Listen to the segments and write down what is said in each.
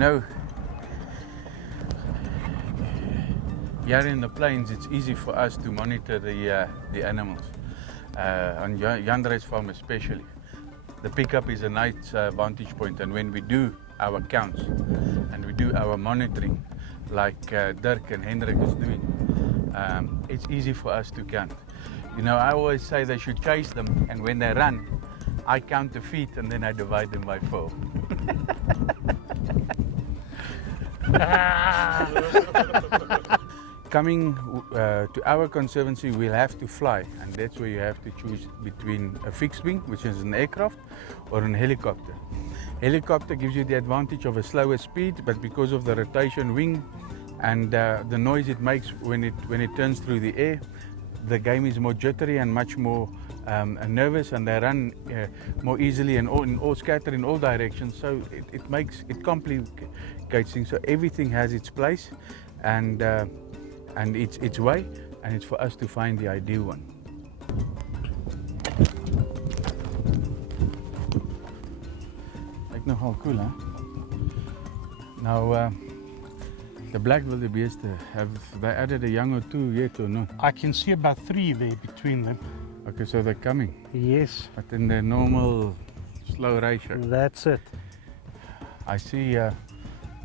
know, here in the plains, it's easy for us to monitor the animals. On Jandre's farm especially, the pickup is a nice vantage point, and when we do our counts and we do our monitoring, like Dirk and Hendrik is doing, it's easy for us to count. You know, I always say they should chase them, and when they run, I count the feet and then I divide them by 4. Coming to our conservancy, we'll have to fly, and that's where you have to choose between a fixed wing, which is an aircraft, or an helicopter. Helicopter gives you the advantage of a slower speed, but because of the rotation wing and the noise it makes when it turns through the air, the game is more jittery and much more nervous, and they run more easily and all scatter in all directions. So it complicates things. So everything has its place and its way, and it's for us to find the ideal one. Lyk nogal cool, hè? Nou, the black wildebeeste, have they added a young or two yet or not? I can see about 3 there between them. Okay, so they're coming, Yes, but in their normal slow ratio. that's it. I see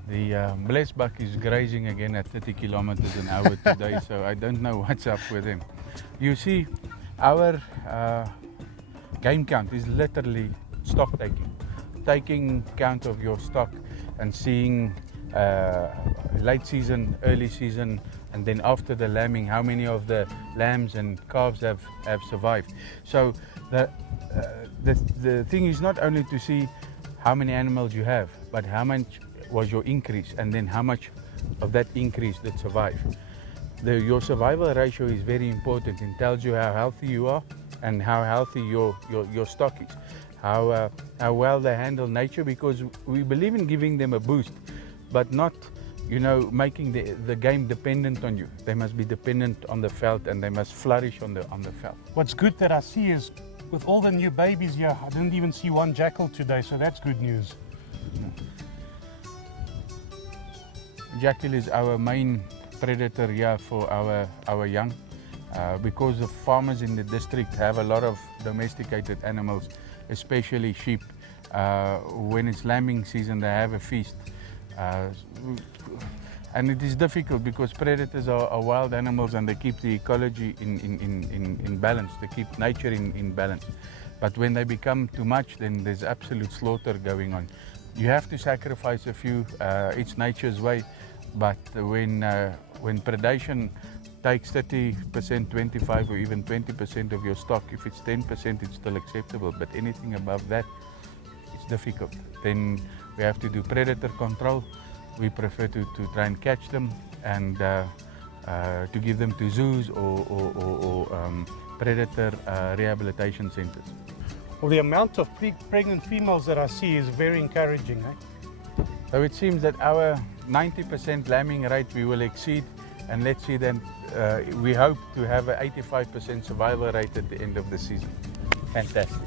the blesbuck is grazing again at 30 kilometers an hour today, so I don't know what's up with him. You see, our game count is literally stock taking count of your stock and seeing late season, early season, and then after the lambing, how many of the lambs and calves have survived. So the thing is not only to see how many animals you have, but how much was your increase, and then how much of that increase did survive. Your survival ratio is very important. It tells you how healthy you are and how healthy your stock is, how well they handle nature, because we believe in giving them a boost, but not, you know, making the game dependent on you. They must be dependent on the veld, and they must flourish on the veld. What's good that I see is with all the new babies here, I didn't even see one jackal today, so that's good news. Jackal is our main predator here for our young, because the farmers in the district have a lot of domesticated animals, especially sheep. When it's lambing season, they have a feast. And it is difficult because predators are wild animals, and they keep the ecology in balance, they keep nature in balance. But when they become too much, then there's absolute slaughter going on. You have to sacrifice a few, it's nature's way, but when predation takes 30%, 25% or even 20% of your stock, if it's 10%, it's still acceptable, but anything above that, it's difficult. Then we have to do predator control. We prefer to try and catch them and to give them to zoos or predator rehabilitation centers. Well, the amount of pregnant females that I see is very encouraging. So it seems that our 90% lambing rate we will exceed, and let's see then, we hope to have an 85% survival rate at the end of the season. Fantastic.